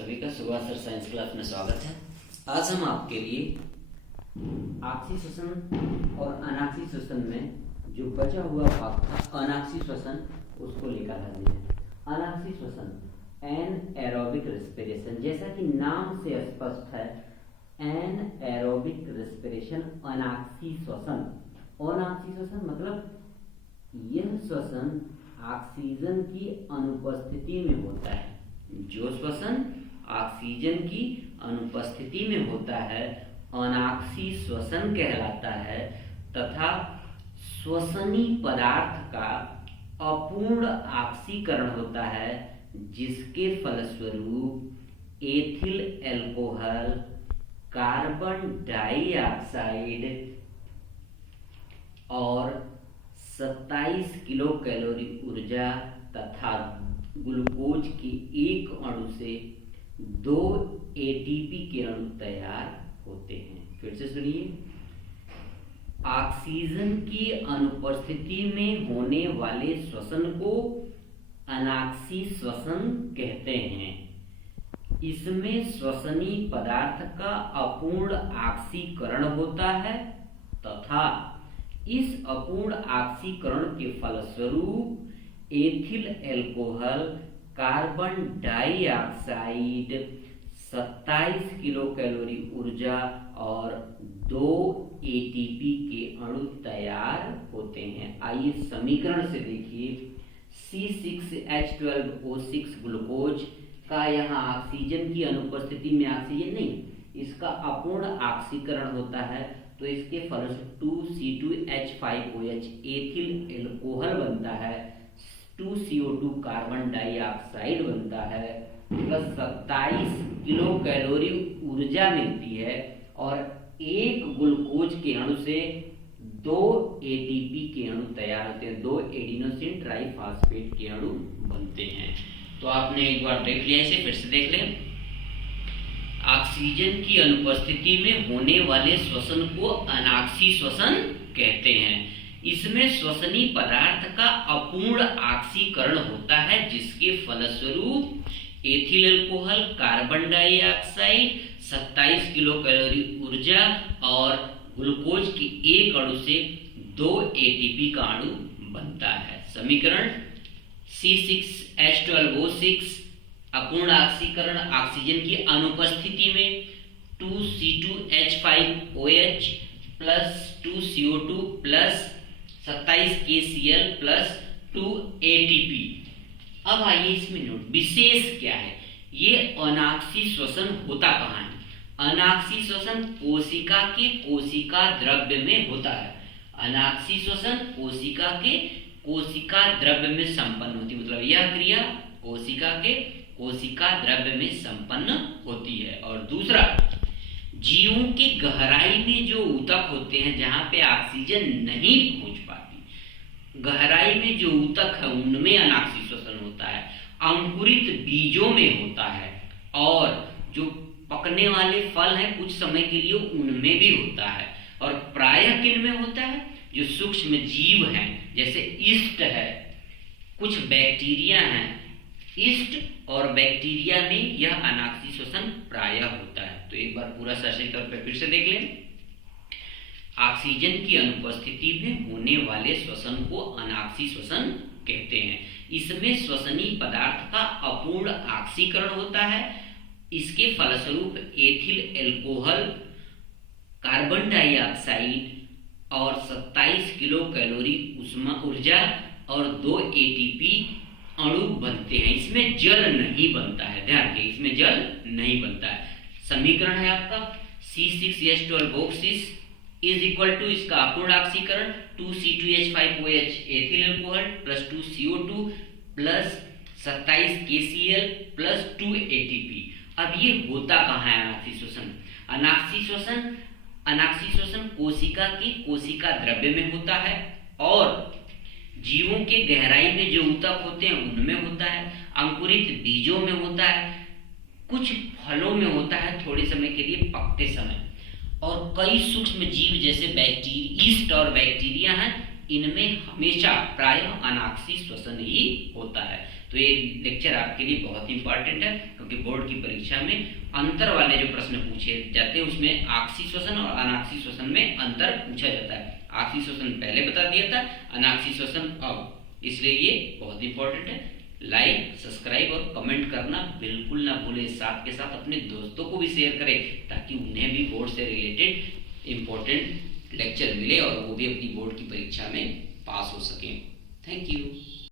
सभी का Subhash sir science class में स्वागत है। आज हम आपके लिए आक्सीय श्वसन और अनाक्सीय श्वसन में जो बचा हुआ भाग था अनाक्सीय श्वसन उसको लेकर हाजिर है। अनाक्सीय श्वसन एनएरोबिक रेस्पिरेशन, जैसा कि नाम से स्पष्ट है, एनएरोबिक रेस्पिरेशन अनाक्सीय श्वसन। अनाक्सीय श्वसन मतलब यह श्वसन ऑक्सीजन की अनुपस्थिति में होता है। जो श्वसन ऑक्सीजन की अनुपस्थिति में होता है अनाक्सीय श्वसन कहलाता है तथा श्वसनीय पदार्थ का अपूर्ण ऑक्सीकरण होता है, जिसके फलस्वरूप एथिल अल्कोहल, कार्बन डाइऑक्साइड और 27 किलो कैलोरी ऊर्जा तथा ग्लूकोज के एक अणु से 2 एटीपी के अणु तैयार होते हैं। फिर से सुनिए, ऑक्सीजन की अनुपस्थिति में होने वाले श्वसन को अनाक्सीय श्वसन कहते हैं। इसमें श्वसनीय पदार्थ का अपूर्ण ऑक्सीकरण होता है तथा इस अपूर्ण ऑक्सीकरण के फलस्वरूप ethyl alcohol, carbon dioxide, 27 kilo calorie ऊर्जा और 2 एटीपी के अणु तैयार होते हैं। आइए समीकरण से देखिए, C6H12O6 ग्लूकोज का यहाँ ऑक्सीजन की अनुपस्थिति में ऑक्सीजन नहीं, इसका अपूर्ण ऑक्सीकरण होता है, तो इसके फलस्वरूप 2C2H5OH एथिल अल्कोहल बनता है, 2CO2 कार्बन डाइऑक्साइड बनता है, प्लस 27 किलो कैलोरी ऊर्जा मिलती है और एक ग्लूकोज के अणु से 2 एटीपी के अणु तैयार होते हैं, 2 एडिनोसिन ट्राइफॉस्फेट के अणु बनते हैं। तो आपने एक बार देख लिया, इसे फिर से देख लें। ऑक्सीजन की अनुपस्थिति में होने वाले श्वसन को अनाक्सीय श्वसन कहते हैं। इसमें श्वसनीय पदार्थ का अपूर्ण ऑक्सीकरण होता है, जिसके फलस्वरूप ethyl alcohol, carbon dioxide, 27 kilo calorie ऊर्जा और ग्लूकोज के एक अणु से 2 एटीपी का अणु बनता है। समीकरण C6H12O6 अपूर्ण ऑक्सीकरण ऑक्सीजन की अनुपस्थिति में 2C2H5OH plus 2CO2 plus 27 KCl plus 2 ATP। अब आइए इसमें नोट, विशेष क्या है, ये अनाक्सीय श्वसन होता कहाँ है? अनाक्सीय श्वसन कोशिका के कोशिका द्रव्य में होता है। अनाक्सीय श्वसन कोशिका के कोशिका द्रव्य में संपन्न होती है, मतलब यह क्रिया कोशिका के कोशिका द्रव्य में संपन्न होती है। और दूसरा, जीवों की गहराई में जो ऊतक होते हैं जहां पे ऑक्सीजन नहीं पहुंच पाती, गहराई में जो ऊतक है उनमें अनाक्सीय श्वसन होता है। अंकुरित बीजों में होता है और जो पकने वाले फल हैं कुछ समय के लिए उनमें भी होता है। और प्रायः किन में होता है? जो सूक्ष्म जीव हैं, जैसे ईस्ट है, कुछ बैक्टीरिया हैं, ईस्ट और बैक्टीरिया में यह अनाक्सीय श्वसन प्रायः होता है। तो एक बार पूरा सशक्त तौर पर फिर से देख लें। ऑक्सीजन की अनुपस्थिति में होने वाले श्वसन को अनाक्सीय श्वसन कहते हैं। इसमें श्वसनीय पदार्थ का अपूर्ण ऑक्सीकरण होता है। इसके फलस्वरूप एथिल अल्कोहल, कार्बन डाइऑक्साइड और 27 किलो कैलोरी ऊर्जा और 2 एटीपी अणु बनते हैं। इसमें जल नहीं बनता है, ध्यान रखिए, इसमें जल नहीं बनता है। समीकरण है आपका C6H12O6 इज इक्वल टू इसका अपूर्ण ऑक्सीकरण 2C2H5OH ethyl alcohol plus 2CO2 plus 27 KCl plus 2 ATP। अब ये होता कहाँ है अनाक्सीय श्वसन? अनाक्सीय श्वसन कोशिका की कोशिका द्रव्य में होता है और जीवों के गहराई में जो ऊतक होते हैं उनमें होता है, अंकुरित बीजों में होता है, कुछ फलों में होता है थोड़े समय के लिए पकते समय, और कई सूक्ष्म जीव जैसे ईस्ट और बैक्टीरिया हैं इनमें हमेशा प्राय अनाक्षी श्वसन ही होता है। तो ये लेक्चर आपके लिए बहुत इंपॉर्टेंट है, क्योंकि बोर्ड की परीक्षा में अंतर वाले जो प्रश्न पूछे जाते हैं उसमें आक्षी श्वसन और अनाक्षी श्वसन में अंतर पूछा जाता है। आक्षी श्वसन पहले बता दिया था, अनाक्षी श्वसन अब, इसलिए ये बहुत इंपॉर्टेंट है। लाइक, सब्सक्राइब और कमेंट करना बिल्कुल ना भूलें। साथ के साथ अपने दोस्तों को भी शेयर करें ताकि उन्हें भी बोर्ड से रिलेटेड इंपॉर्टेंट लेक्चर मिले और वो भी अपनी बोर्ड की परीक्षा में पास हो सकें। Thank you.